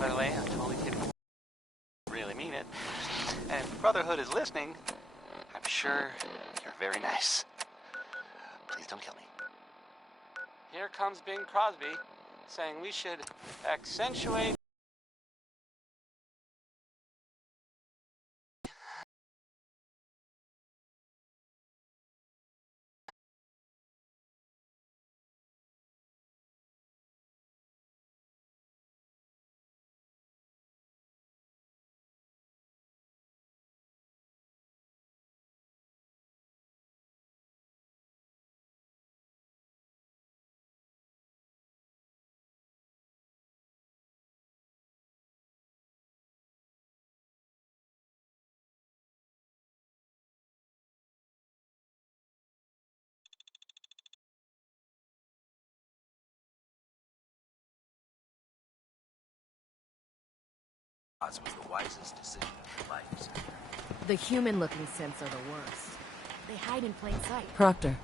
By the way, I'm totally kidding. I really mean it. And if Brotherhood is listening, I'm sure you're very nice. Please don't kill me. Here comes Bing Crosby saying we should accentuate. Was the wisest decision of your life, Senator. The human-looking synths are the worst. They hide in plain sight. Proctor.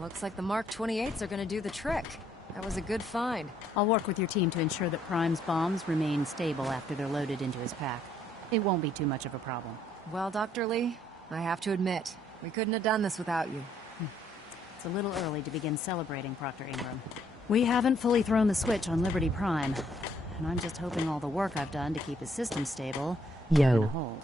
Looks like the Mark 28s are gonna do the trick. That was a good find. I'll work with your team to ensure that Prime's bombs remain stable after they're loaded into his pack. It won't be too much of a problem. Well, Dr. Lee, I have to admit, we couldn't have done this without you. It's a little early to begin celebrating, Proctor Ingram. We haven't fully thrown the switch on Liberty Prime, and I'm just hoping all the work I've done to keep his system stable can hold.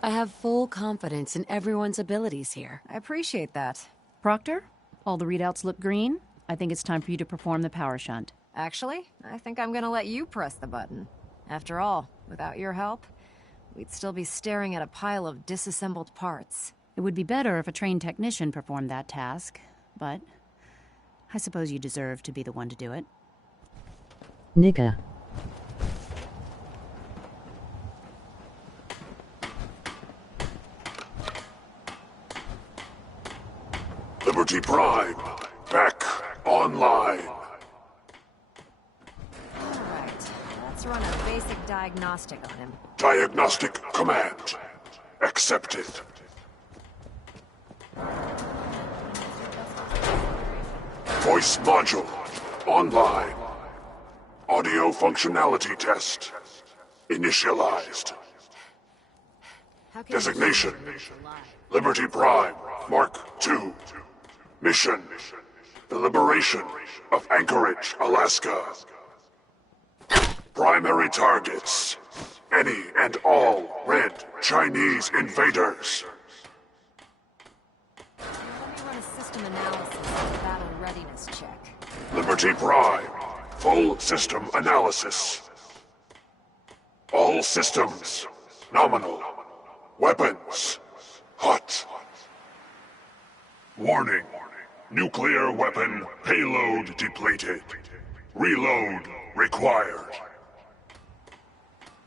I have full confidence in everyone's abilities here. I appreciate that. Proctor, all the readouts look green. I think it's time for you to perform the power shunt. Actually, I think I'm gonna let you press the button. After all, without your help, we'd still be staring at a pile of disassembled parts. It would be better if a trained technician performed that task, but I suppose you deserve to be the one to do it. Nigga. Liberty Prime, back online. Alright, let's run a basic diagnostic on him. Diagnostic command accepted. Voice module online. Audio functionality test initialized. Designation Liberty Prime Mark II. Mission the liberation of Anchorage, Alaska. Primary targets any and all red Chinese invaders. Let me run a system analysis and a battle readiness check. Liberty Prime full system analysis. All systems nominal. Weapons hot. Warning. Nuclear weapon payload depleted. Reload required.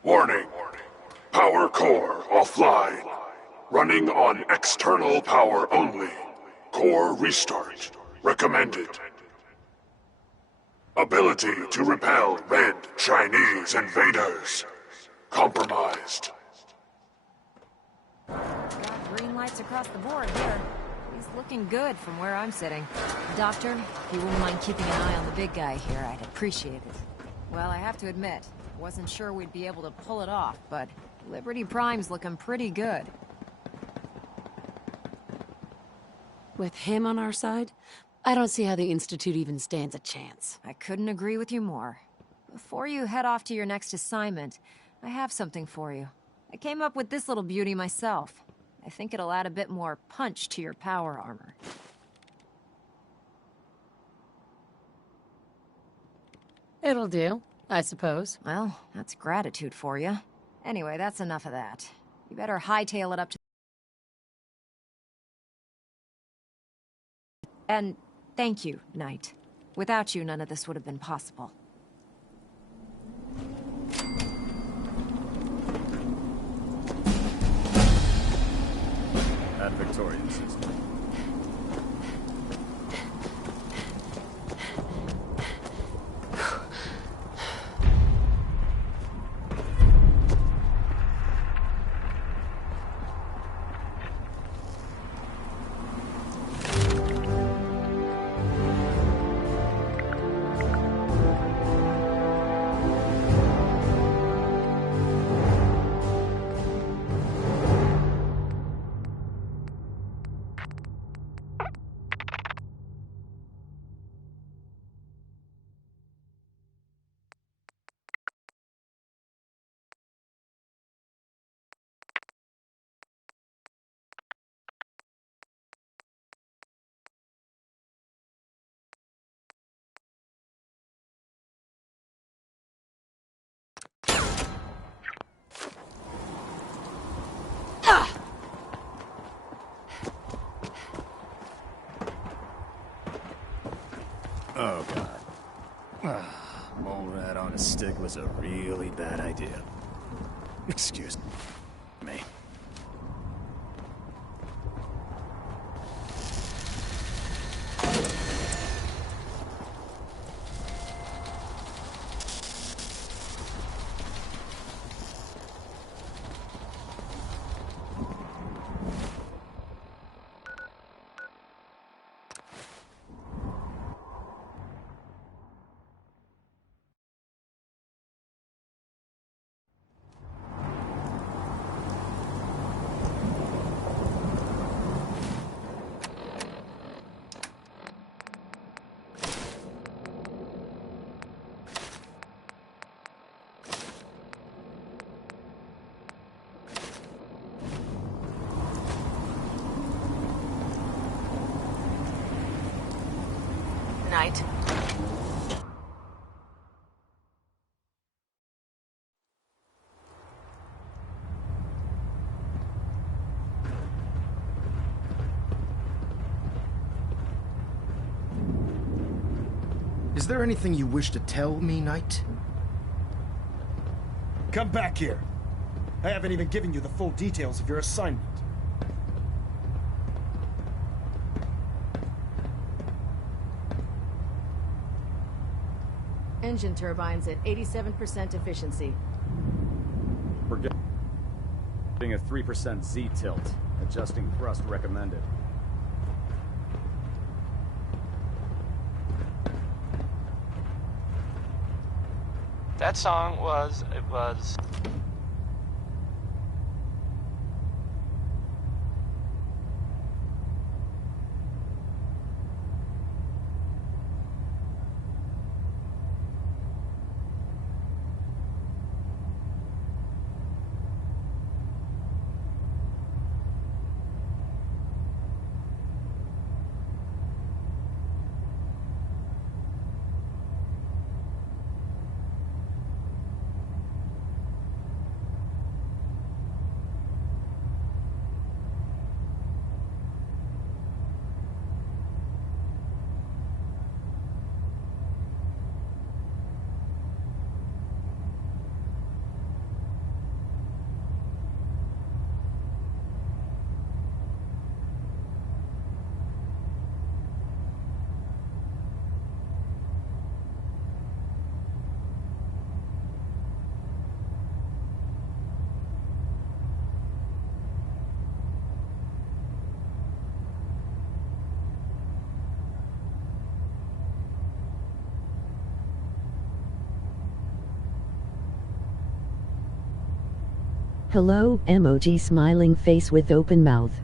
Warning. Power core offline. Running on external power only. Core restart recommended. Ability to repel red Chinese invaders compromised. Got green lights across the board here. He's looking good from where I'm sitting. Doctor, if you wouldn't mind keeping an eye on the big guy here, I'd appreciate it. Well, I have to admit, wasn't sure we'd be able to pull it off, but Liberty Prime's looking pretty good. With him on our side, I don't see how the Institute even stands a chance. I couldn't agree with you more. Before you head off to your next assignment, I have something for you. I came up with this little beauty myself. I think it'll add a bit more punch to your power armor. It'll do, I suppose. Well, that's gratitude for you. Anyway, that's enough of that. You better hightail it up to... And thank you, Knight. Without you, none of this would have been possible. At Victoria's system. Oh, God. Mole rat on a stick was a really bad idea. Excuse me. Night. Is there anything you wish to tell me, Knight? Come back here. I haven't even given you the full details of your assignment. Engine turbines at 87% efficiency. We're getting a 3% Z tilt. Adjusting thrust recommended. That song was... Hello, emoji smiling face with open mouth.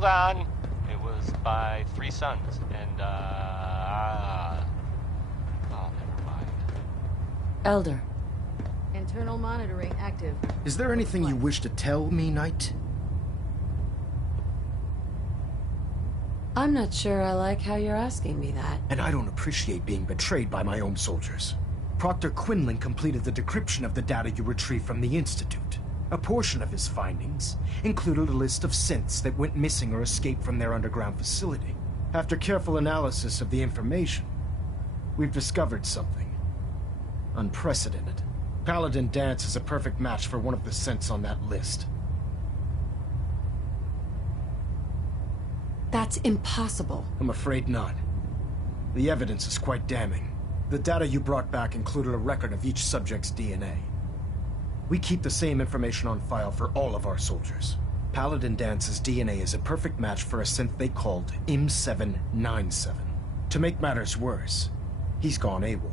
Hold on. It was by 3 sons, and, oh, never mind. Elder. Internal monitoring active. Is there anything you wish to tell me, Knight? I'm not sure I like how you're asking me that. And I don't appreciate being betrayed by my own soldiers. Proctor Quinlan completed the decryption of the data you retrieved from the Institute. A portion of his findings included a list of synths that went missing or escaped from their underground facility. After careful analysis of the information, we've discovered something unprecedented. Paladin Dance is a perfect match for one of the synths on that list. That's impossible. I'm afraid not. The evidence is quite damning. The data you brought back included a record of each subject's DNA. We keep the same information on file for all of our soldiers. Paladin Dance's DNA is a perfect match for a synth they called M797. To make matters worse, he's gone AWOL.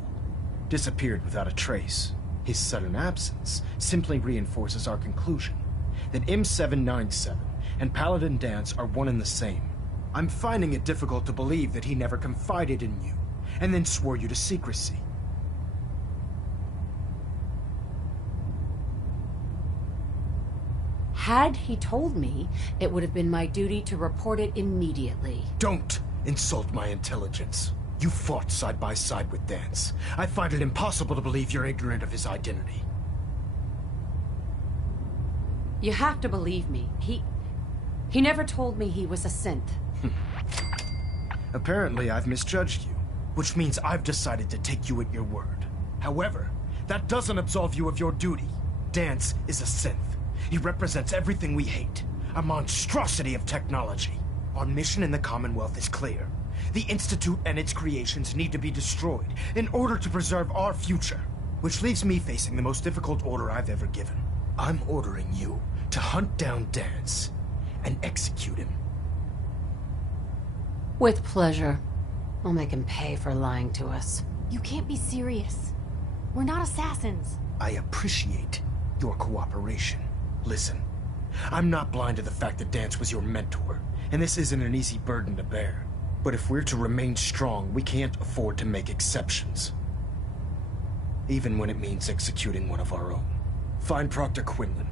Disappeared without a trace. His sudden absence simply reinforces our conclusion that M797 and Paladin Dance are one and the same. I'm finding it difficult to believe that he never confided in you, and then swore you to secrecy. Had he told me, it would have been my duty to report it immediately. Don't insult my intelligence. You fought side by side with Dance. I find it impossible to believe you're ignorant of his identity. You have to believe me. He never told me he was a synth. Apparently, I've misjudged you, which means I've decided to take you at your word. However, that doesn't absolve you of your duty. Dance is a synth. He represents everything we hate, a monstrosity of technology. Our mission in the Commonwealth is clear. The Institute and its creations need to be destroyed in order to preserve our future, which leaves me facing the most difficult order I've ever given. I'm ordering you to hunt down Dance and execute him. With pleasure. I'll make him pay for lying to us. You can't be serious. We're not assassins. I appreciate your cooperation. Listen, I'm not blind to the fact that Dance was your mentor, and this isn't an easy burden to bear. But if we're to remain strong, we can't afford to make exceptions. Even when it means executing one of our own. Find Proctor Quinlan.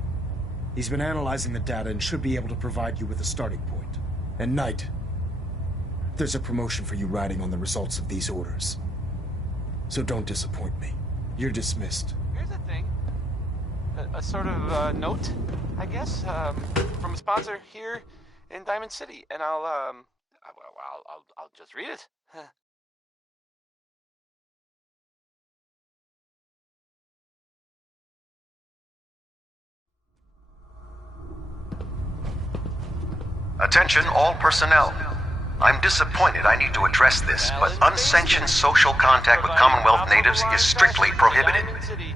He's been analyzing the data and should be able to provide you with a starting point. And Knight, there's a promotion for you riding on the results of these orders. So don't disappoint me. You're dismissed. Here's the thing. A sort of note, I guess, from a sponsor here in Diamond City, and I'll just read it. Attention all personnel. I'm disappointed I need to address this, but unsanctioned social contact with Commonwealth natives is strictly prohibited.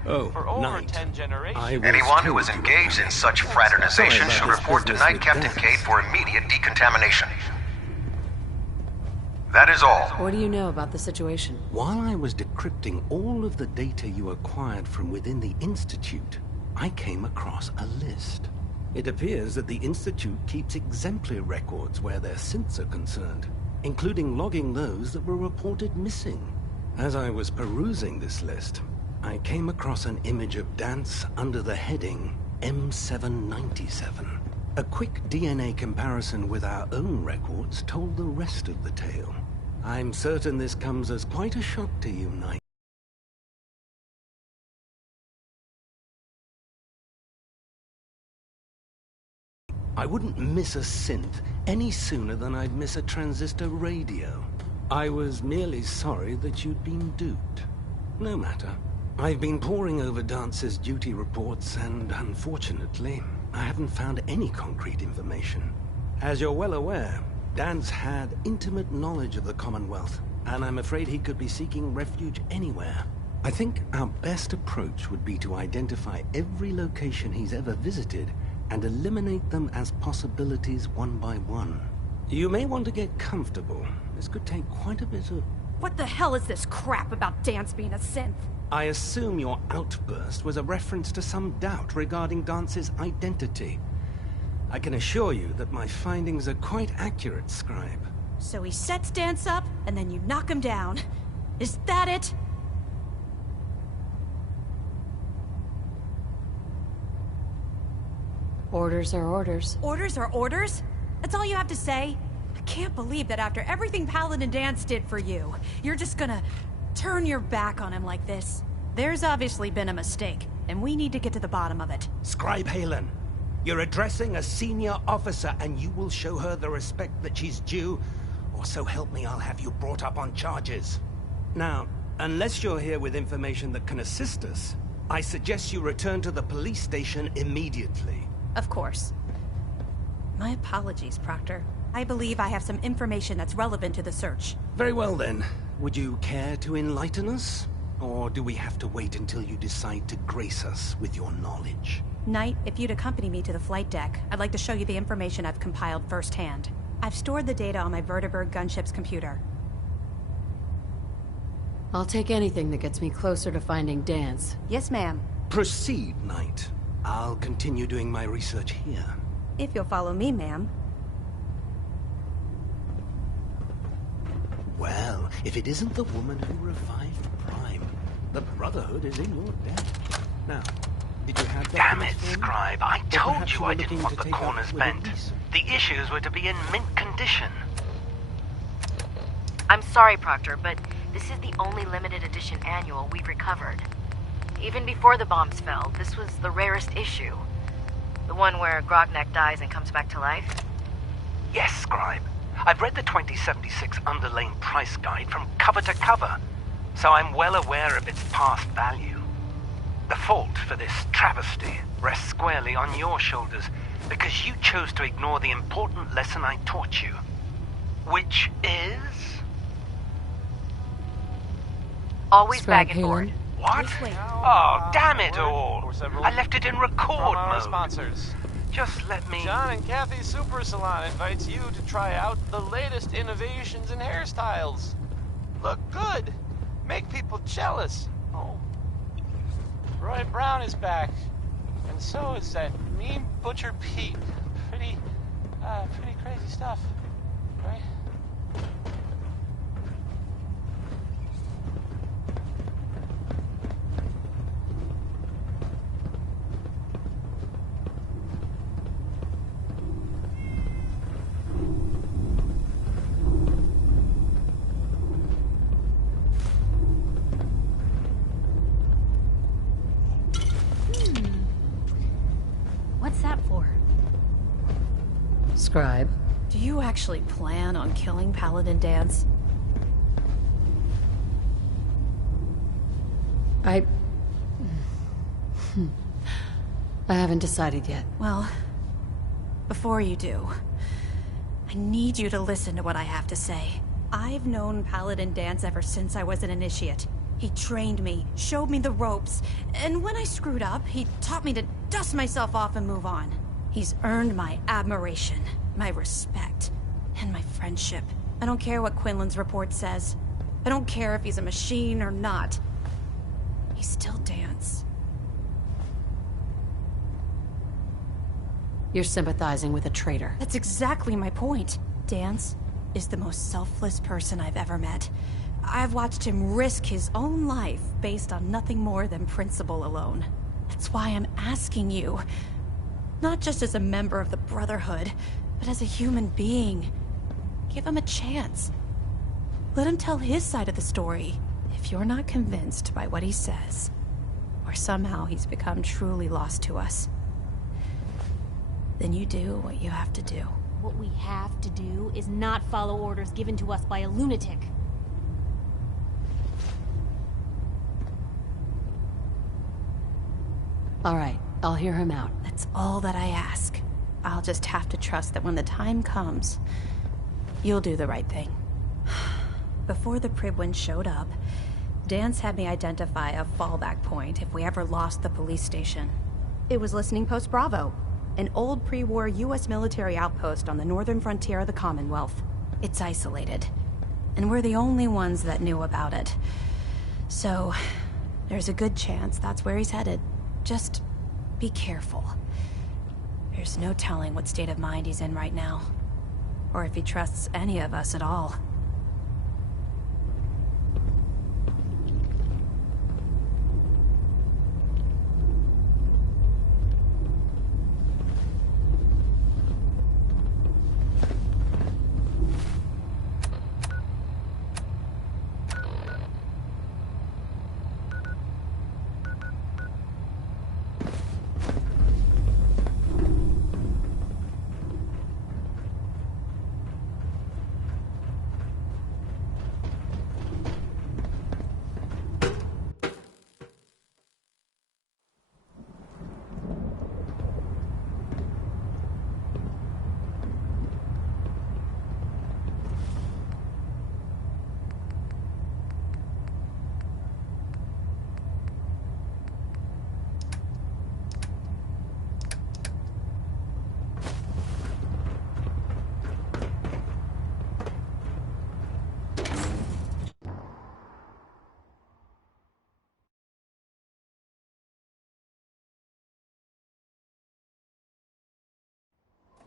Oh, Knight. Anyone who is engaged in such fraternization should report to Knight Captain Cade for immediate decontamination. That is all. What do you know about the situation? While I was decrypting all of the data you acquired from within the Institute, I came across a list. It appears that the Institute keeps exemplary records where their synths are concerned, including logging those that were reported missing. As I was perusing this list, I came across an image of Dance under the heading M797. A quick DNA comparison with our own records told the rest of the tale. I'm certain this comes as quite a shock to you, Knight. I wouldn't miss a synth any sooner than I'd miss a transistor radio. I was merely sorry that you'd been duped. No matter. I've been poring over Dance's duty reports, and unfortunately, I haven't found any concrete information. As you're well aware, Dance had intimate knowledge of the Commonwealth, and I'm afraid he could be seeking refuge anywhere. I think our best approach would be to identify every location he's ever visited and eliminate them as possibilities one by one. You may want to get comfortable. This could take quite a bit of... What the hell is this crap about Dance being a synth? I assume your outburst was a reference to some doubt regarding Dance's identity. I can assure you that my findings are quite accurate, Scribe. So he sets Dance up, and then you knock him down. Is that it? Orders are orders. Orders are orders? That's all you have to say? I can't believe that after everything Paladin Dance did for you, you're just gonna turn your back on him like this. There's obviously been a mistake, and we need to get to the bottom of it. Scribe Halen, you're addressing a senior officer, and you will show her the respect that she's due, or so help me, I'll have you brought up on charges. Now, unless you're here with information that can assist us, I suggest you return to the police station immediately. Of course. My apologies, Proctor. I believe I have some information that's relevant to the search. Very well then. Would you care to enlighten us? Or do we have to wait until you decide to grace us with your knowledge? Knight, if you'd accompany me to the flight deck, I'd like to show you the information I've compiled firsthand. I've stored the data on my Vertibird gunship's computer. I'll take anything that gets me closer to finding Dance. Yes, ma'am. Proceed, Knight. I'll continue doing my research here. If you'll follow me, ma'am. Well, if it isn't the woman who revived Prime, the Brotherhood is in your debt. Now, did you have that? Damn it, Scribe. I told you I didn't want the corners bent. The issues were to be in mint condition. I'm sorry, Proctor, but this is the only limited edition annual we've recovered. Even before the bombs fell, this was the rarest issue. The one where Grognak dies and comes back to life. Yes, Scribe. I've read the 2076 underlane price guide from cover to cover, so I'm well aware of its past value. The fault for this travesty rests squarely on your shoulders because you chose to ignore the important lesson I taught you. Which is? Always bag and board. What? Oh, damn it all! I left it in record mode. Sponsors. Just let me... John and Kathy Super Salon invites you to try out the latest innovations in hairstyles. Look good. Make people jealous. Oh. Roy Brown is back. And so is that mean Butcher Pete. Pretty crazy stuff, right? What's that for? Scribe. Do you actually plan on killing Paladin Dance? I haven't decided yet. Well, before you do, I need you to listen to what I have to say. I've known Paladin Dance ever since I was an initiate. He trained me, showed me the ropes, and when I screwed up, he taught me to dust myself off and move on. He's earned my admiration, my respect, and my friendship. I don't care what Quinlan's report says. I don't care if he's a machine or not. He's still Dance. You're sympathizing with a traitor. That's exactly my point. Dance is the most selfless person I've ever met. I've watched him risk his own life based on nothing more than principle alone. That's why I'm asking you. Not just as a member of the Brotherhood, but as a human being. Give him a chance. Let him tell his side of the story. If you're not convinced by what he says, or somehow he's become truly lost to us, then you do what you have to do. What we have to do is not follow orders given to us by a lunatic. All right, I'll hear him out. That's all that I ask. I'll just have to trust that when the time comes, you'll do the right thing. Before the Pribwin showed up, Dance had me identify a fallback point if we ever lost the police station. It was Listening Post Bravo, an old pre-war U.S. military outpost on the northern frontier of the Commonwealth. It's isolated, and we're the only ones that knew about it. So, there's a good chance that's where he's headed. Just be careful. There's no telling what state of mind he's in right now. Or if he trusts any of us at all.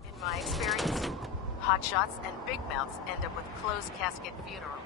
In my experience, hotshots and big mouths end up with closed casket funerals.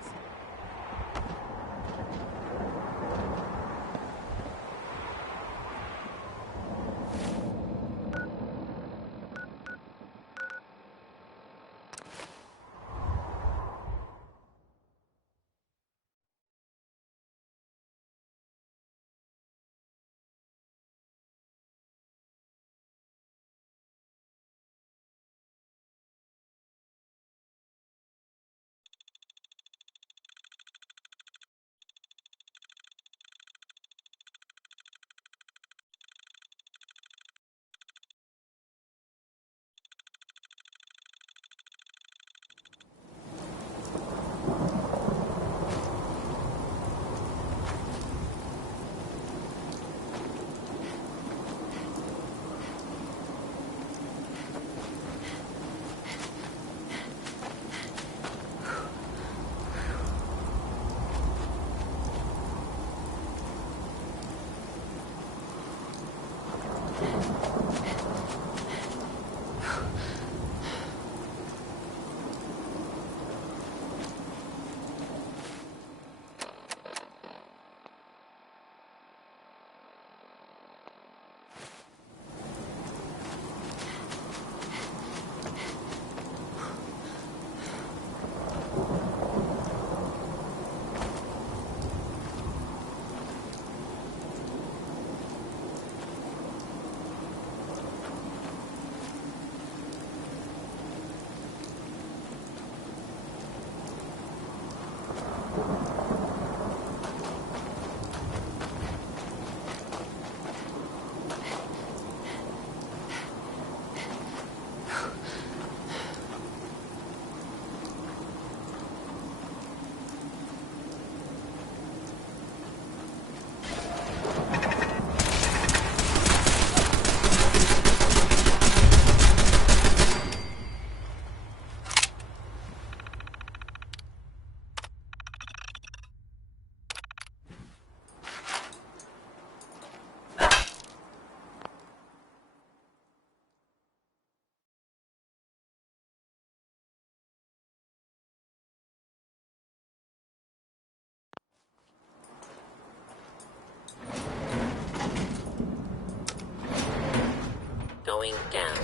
Going down.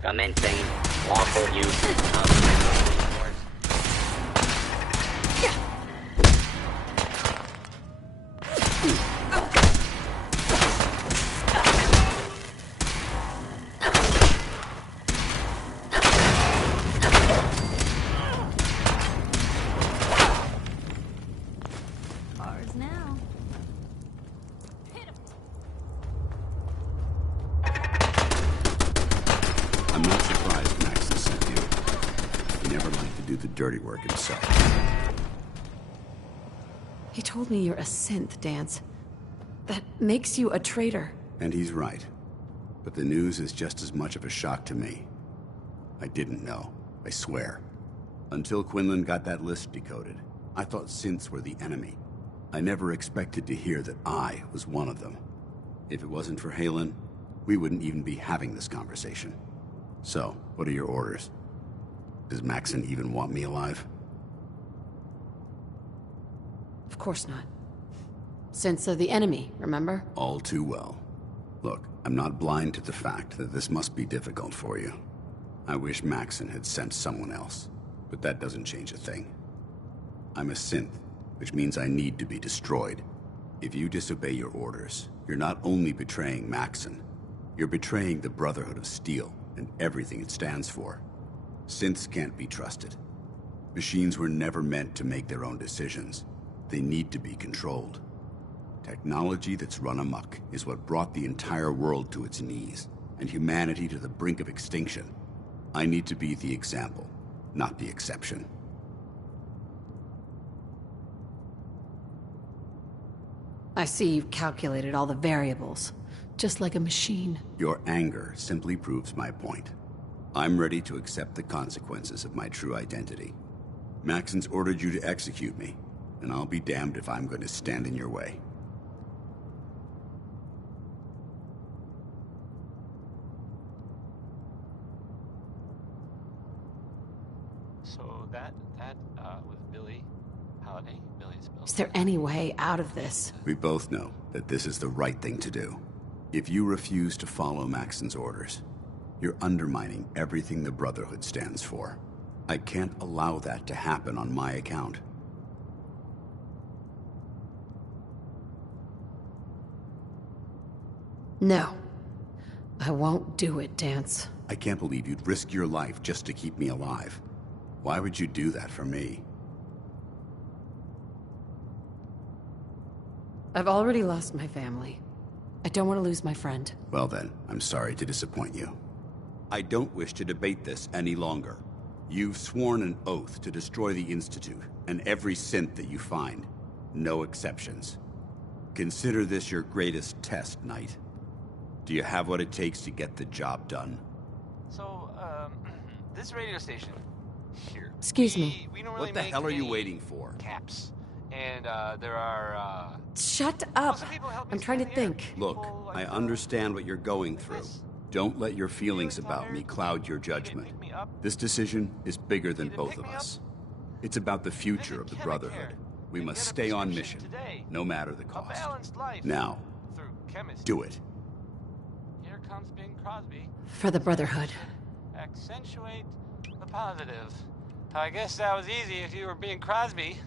Commencing lawful use of Ours now. I'm not surprised Maxon sent you. He never liked to do the dirty work himself. He told me you're a synth, Dance. That makes you a traitor. And he's right. But the news is just as much of a shock to me. I didn't know, I swear. Until Quinlan got that list decoded, I thought synths were the enemy. I never expected to hear that I was one of them. If it wasn't for Halen, we wouldn't even be having this conversation. So, what are your orders? Does Maxon even want me alive? Of course not. Synths are the enemy, remember? All too well. Look, I'm not blind to the fact that this must be difficult for you. I wish Maxon had sent someone else, but that doesn't change a thing. I'm a synth, which means I need to be destroyed. If you disobey your orders, you're not only betraying Maxon, you're betraying the Brotherhood of Steel and everything it stands for. Synths can't be trusted. Machines were never meant to make their own decisions. They need to be controlled. Technology that's run amok is what brought the entire world to its knees, and humanity to the brink of extinction. I need to be the example, not the exception. I see you've calculated all the variables, just like a machine. Your anger simply proves my point. I'm ready to accept the consequences of my true identity. Maxon's ordered you to execute me, and I'll be damned if I'm going to stand in your way. So that with Billy Holiday, Billy's Bill. Is there any way out of this? We both know that this is the right thing to do. If you refuse to follow Maxon's orders, you're undermining everything the Brotherhood stands for. I can't allow that to happen on my account. No. I won't do it, Dance. I can't believe you'd risk your life just to keep me alive. Why would you do that for me? I've already lost my family. I don't want to lose my friend. Well then, I'm sorry to disappoint you. I don't wish to debate this any longer. You've sworn an oath to destroy the Institute and every synth that you find. No exceptions. Consider this your greatest test, Knight. Do you have what it takes to get the job done? So, this radio station here. Excuse me. We don't really What the make hell are you any waiting for? Caps. And, there are, Shut up! I'm trying to think. Look, I understand what you're going through. Don't let your feelings about me cloud your judgment. This decision is bigger than both of us. It's about the future of the Brotherhood. We must stay on mission, no matter the cost. Now, do it. Here comes Bing Crosby. For the Brotherhood. Accentuate the positive. I guess that was easy if you were Bing Crosby.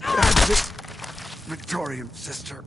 That's it, Victorian sister.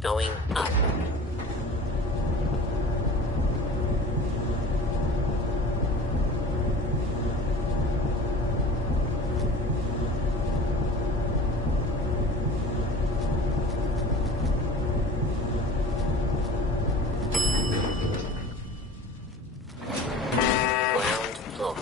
Going up. Ground floor.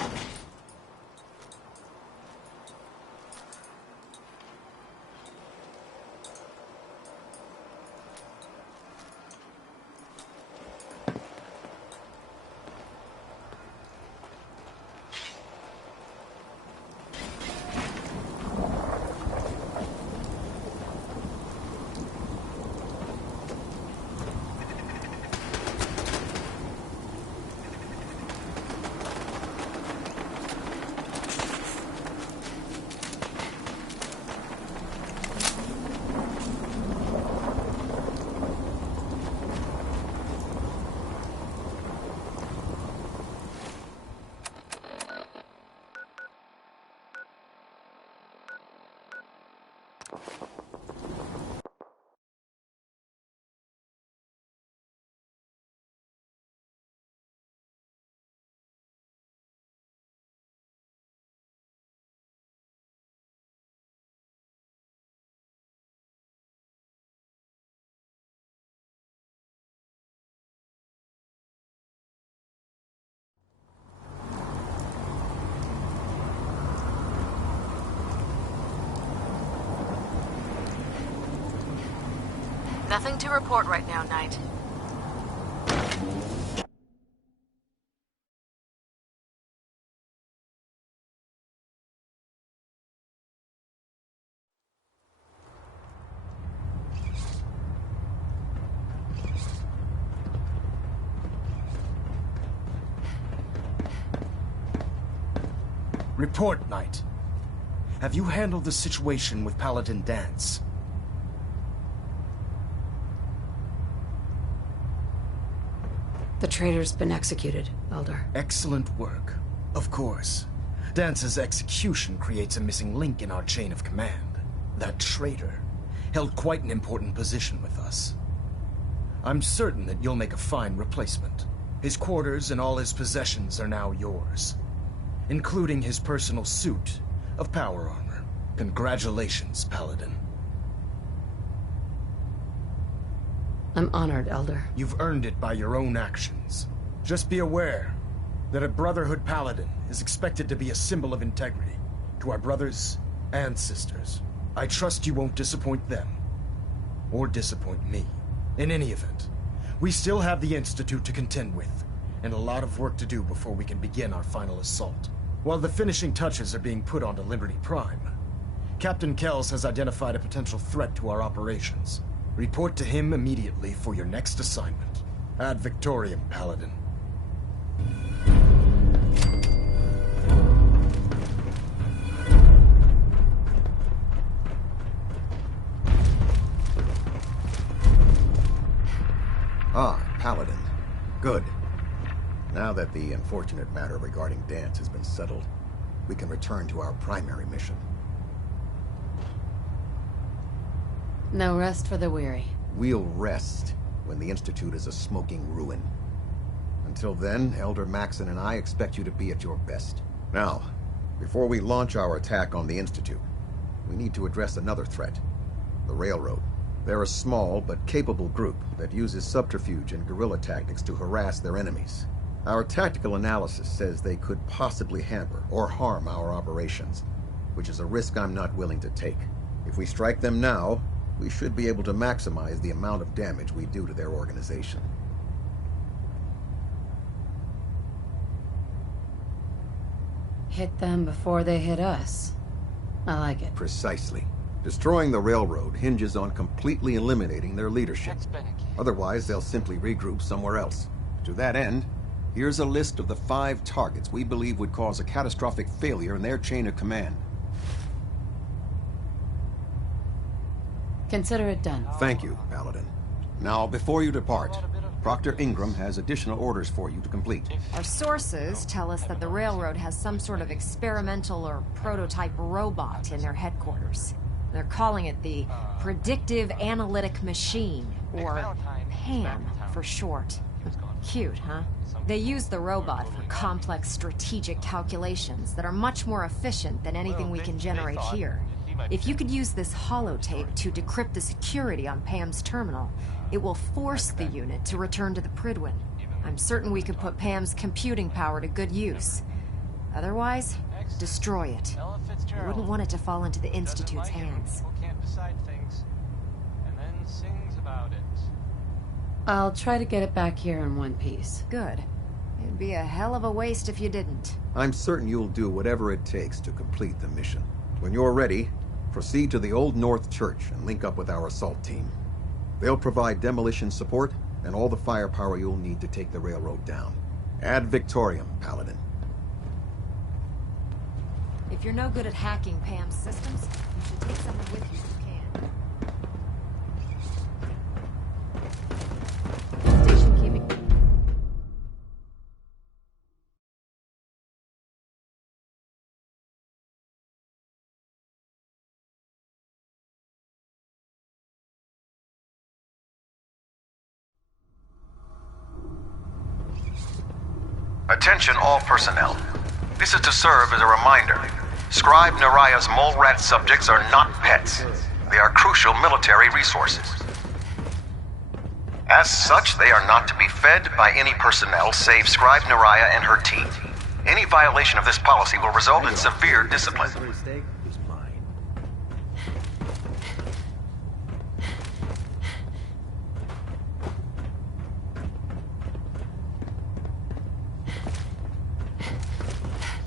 Nothing to report right now, Knight. Report, Knight. Have you handled the situation with Paladin Dance? The traitor's been executed, Elder. Excellent work. Of course. Dance's execution creates a missing link in our chain of command. That traitor held quite an important position with us. I'm certain that you'll make a fine replacement. His quarters and all his possessions are now yours, including his personal suit of power armor. Congratulations, Paladin. I'm honored, Elder. You've earned it by your own actions. Just be aware that a Brotherhood Paladin is expected to be a symbol of integrity to our brothers and sisters. I trust you won't disappoint them, or disappoint me. In any event, we still have the Institute to contend with, and a lot of work to do before we can begin our final assault. While the finishing touches are being put onto Liberty Prime, Captain Kells has identified a potential threat to our operations. Report to him immediately for your next assignment. Ad Victoriam, Paladin. Ah, Paladin. Good. Now that the unfortunate matter regarding Dance has been settled, we can return to our primary mission. No rest for the weary. We'll rest when the Institute is a smoking ruin. Until then, Elder Maxon and I expect you to be at your best. Now, before we launch our attack on the Institute, we need to address another threat. The Railroad. They're a small but capable group that uses subterfuge and guerrilla tactics to harass their enemies. Our tactical analysis says they could possibly hamper or harm our operations, which is a risk I'm not willing to take. If we strike them now, we should be able to maximize the amount of damage we do to their organization. Hit them before they hit us. I like it. Precisely. Destroying the railroad hinges on completely eliminating their leadership. Otherwise, they'll simply regroup somewhere else. To that end, here's a list of the 5 targets we believe would cause a catastrophic failure in their chain of command. Consider it done. Thank you, Paladin. Now, before you depart, Proctor Ingram has additional orders for you to complete. Our sources tell us that the railroad has some sort of experimental or prototype robot in their headquarters. They're calling it the Predictive Analytic Machine, or PAM for short. Cute, huh? They use the robot for complex strategic calculations that are much more efficient than anything we can generate here. If you could use this holotape to decrypt the security on Pam's terminal, it will force the unit to return to the Pridwin. I'm certain we could put Pam's computing power to good use. Otherwise, destroy it. We wouldn't want it to fall into the Institute's hands. I'll try to get it back here in one piece. Good. It'd be a hell of a waste if you didn't. I'm certain you'll do whatever it takes to complete the mission. When you're ready, proceed to the Old North Church and link up with our assault team. They'll provide demolition support and all the firepower you'll need to take the railroad down. Ad Victoriam, Paladin. If you're no good at hacking Pam's systems, you should take someone with you who can. Attention all personnel. This is to serve as a reminder. Scribe Naraya's mole rat subjects are not pets. They are crucial military resources. As such, they are not to be fed by any personnel save Scribe Naraya and her team. Any violation of this policy will result in severe discipline.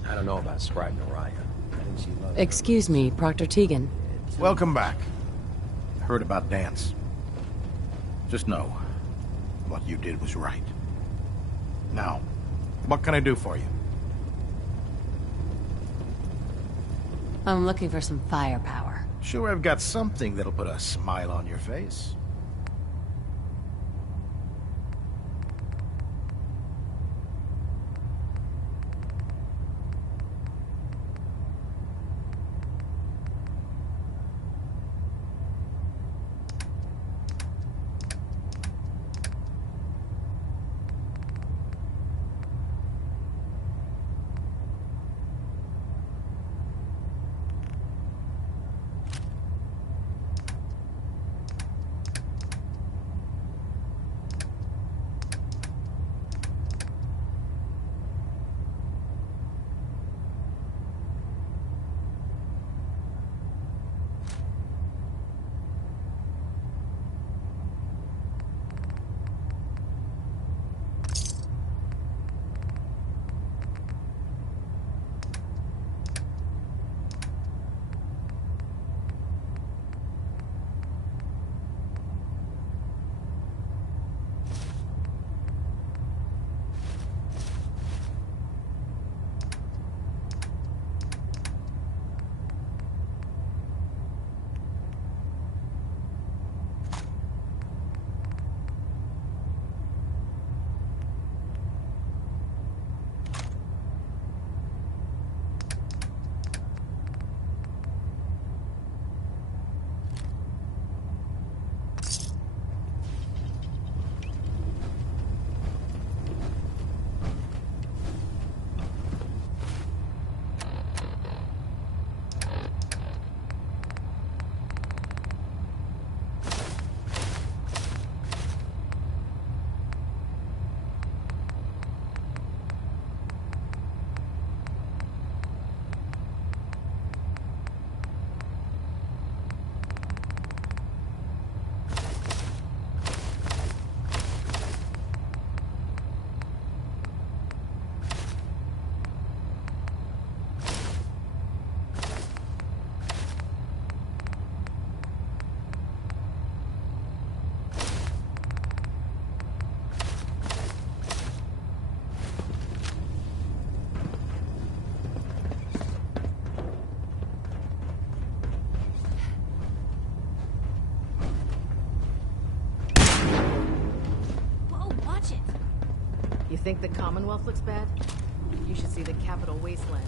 I don't know about Scribe Naraya. I think she loves Excuse me, Proctor Tegan. Welcome back. Heard about Dance. Just know, what you did was right. Now, what can I do for you? I'm looking for some firepower. Sure, I've got something that'll put a smile on your face. You think the Commonwealth looks bad? You should see the Capital Wasteland.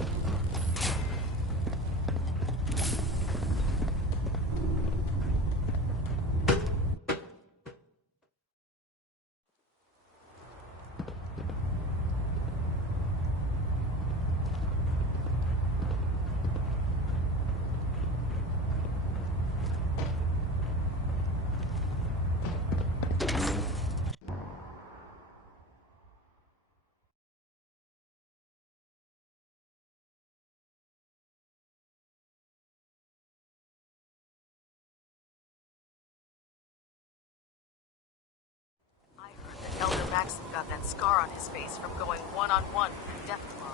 Elder Maxon got that scar on his face from going one-on-one with Death Claw.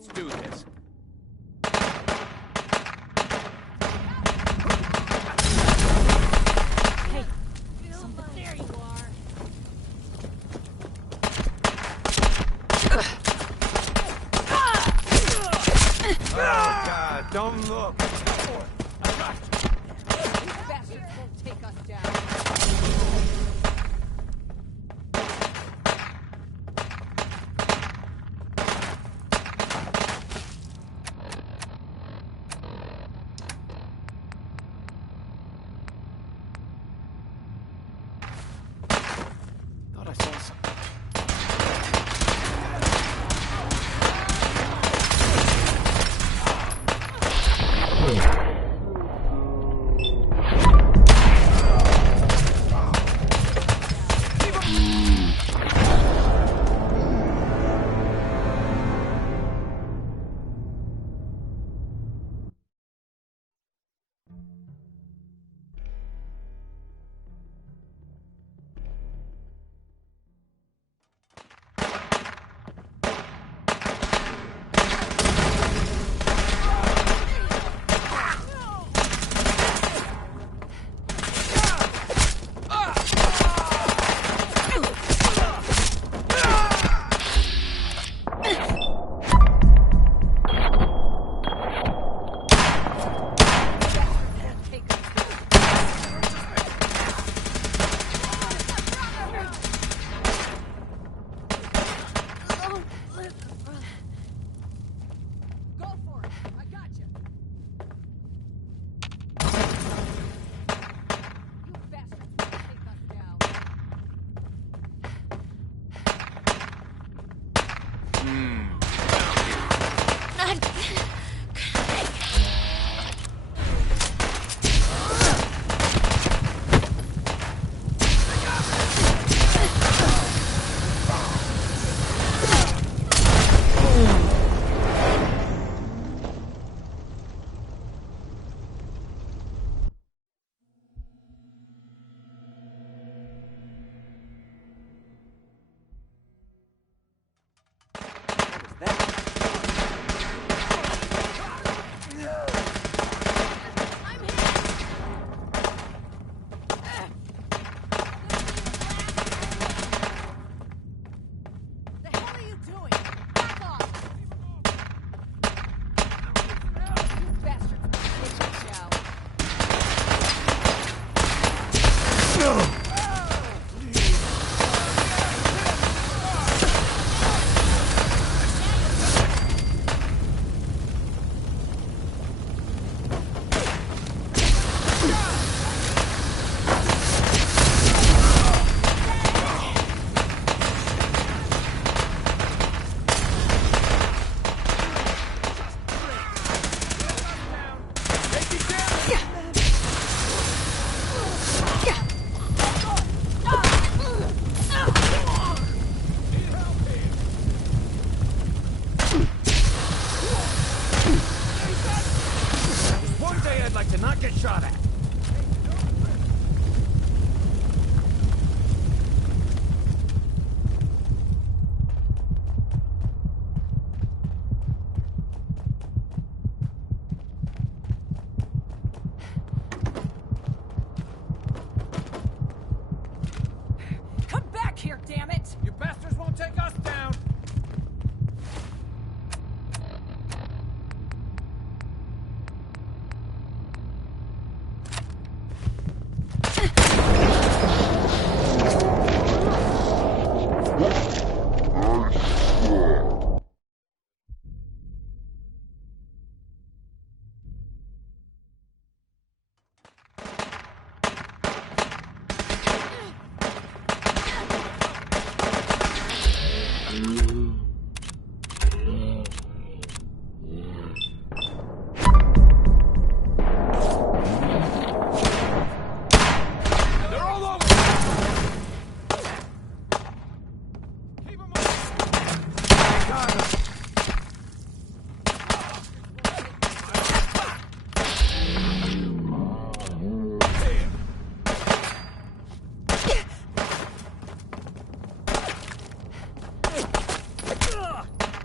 Let's do this. Hey, something. There you are. Oh, God, don't look. I got you. These bastards won't take us down. Thought I saw something.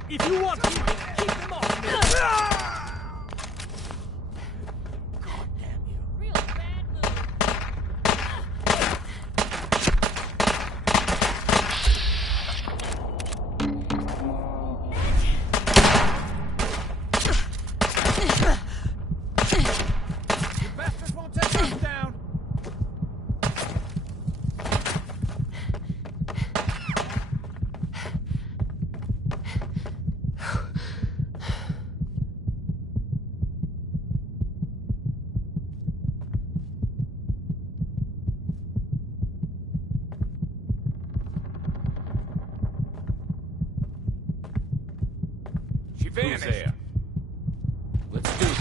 If you want people, keep them vanished. Who's there? Let's do this.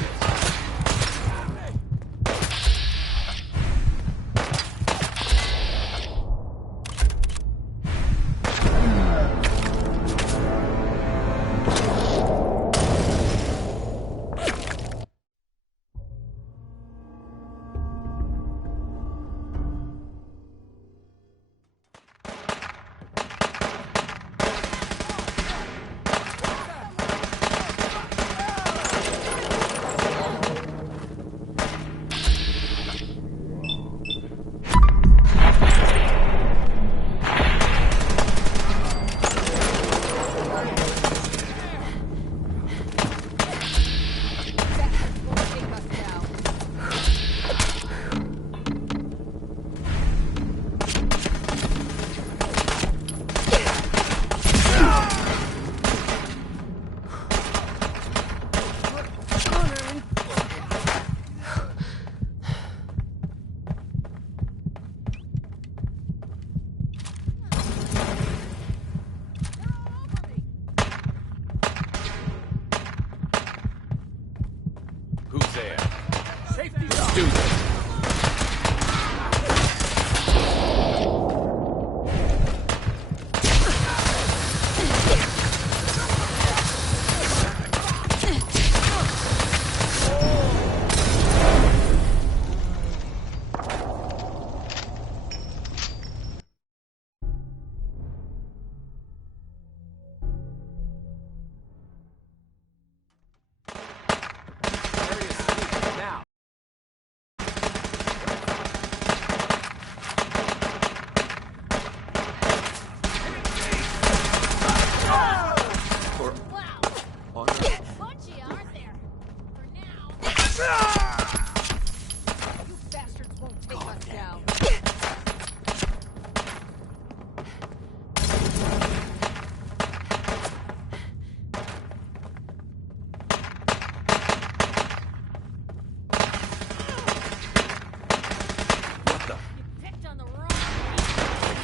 Who's there? Safety! Let's do this.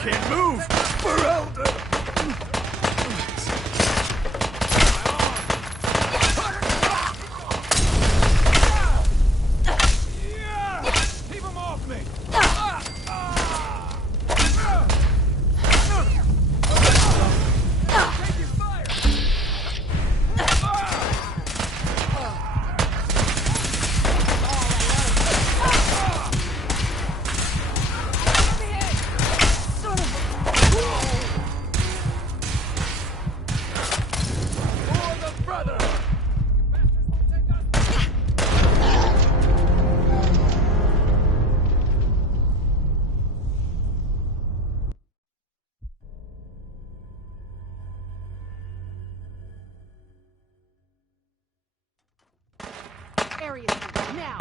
Can't move! For Elder! Keep him off me! Taking fire! Area now.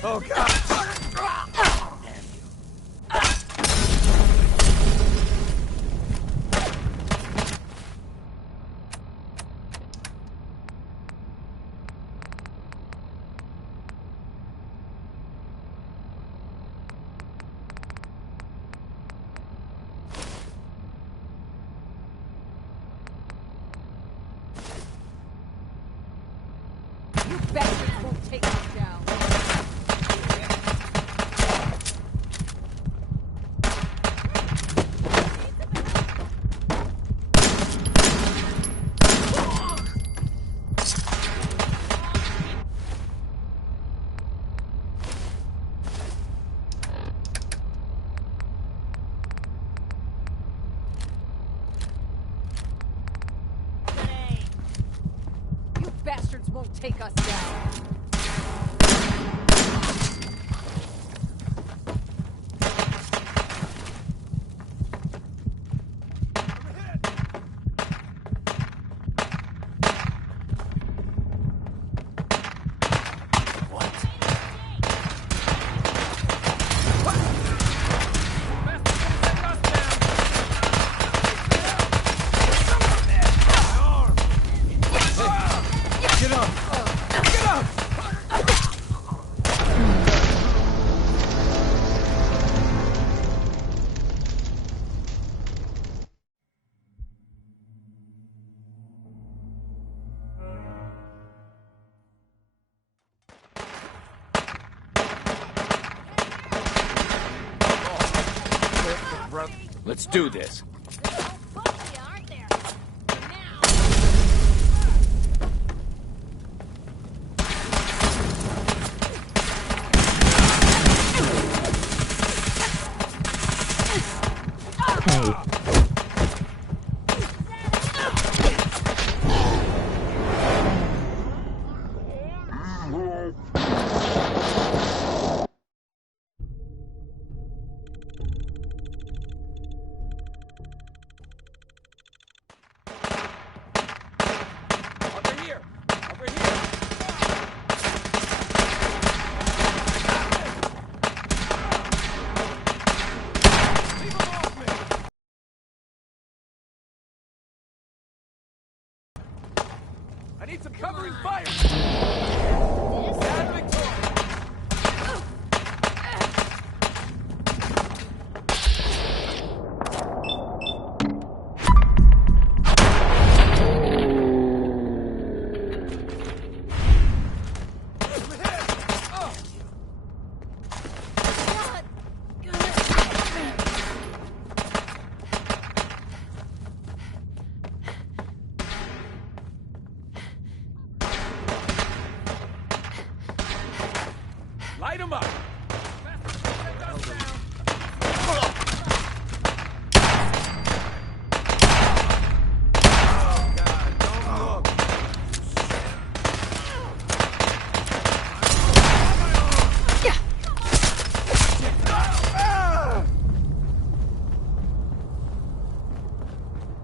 Oh God! You bastards won't take us down. You bastards won't take us down. Let's do this. Hey. Over here! Over here! Leave him off me! I need some covering fire! Stand Victoria! Light him up!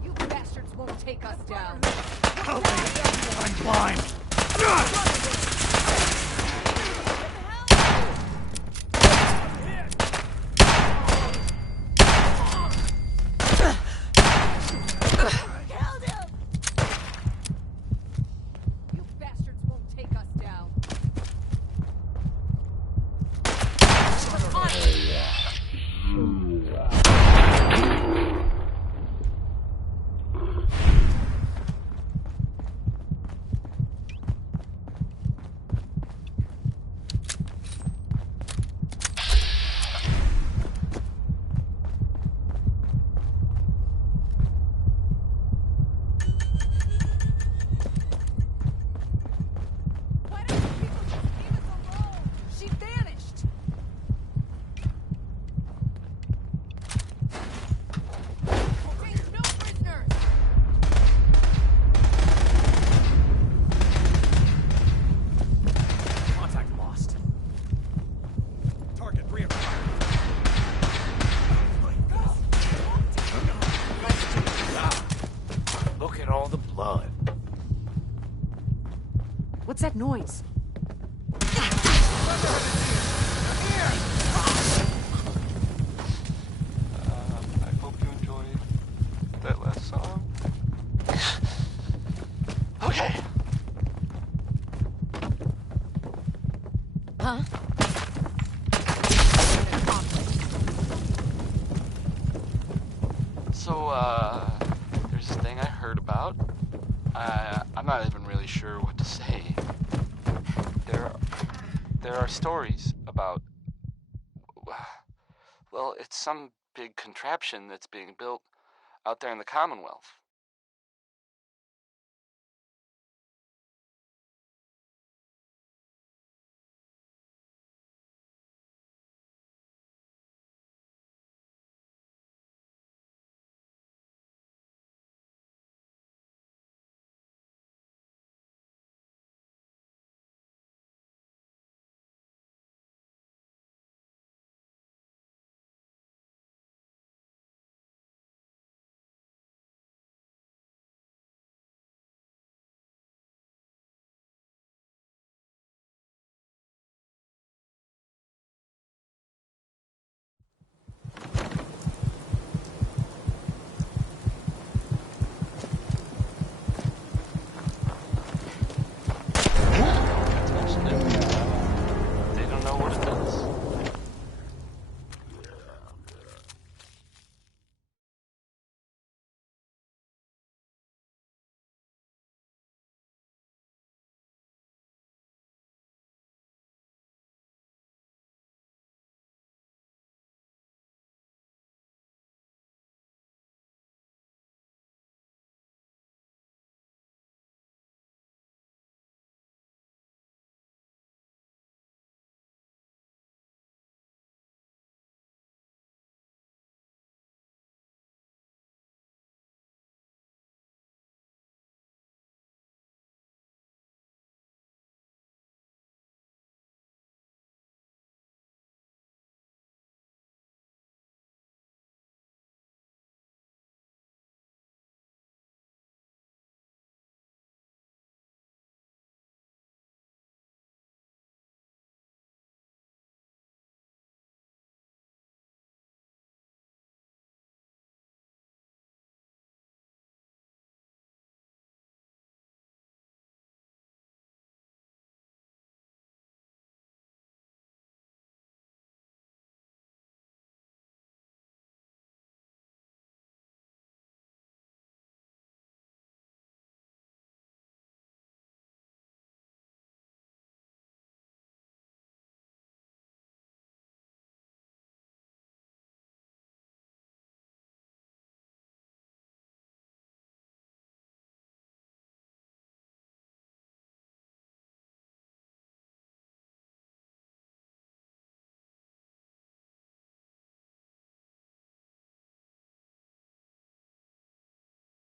You bastards won't take us down. I'm blind! You bastards won't take us down. She vanished! Take no prisoners! Contact lost. Target rear. Look at all the blood. What's that noise? I hope you enjoyed that last song. Okay. Huh? So, there's this thing I heard about. I'm not even really sure what to say. There are stories about, well, it's some big contraption that's being built out there in the Commonwealth.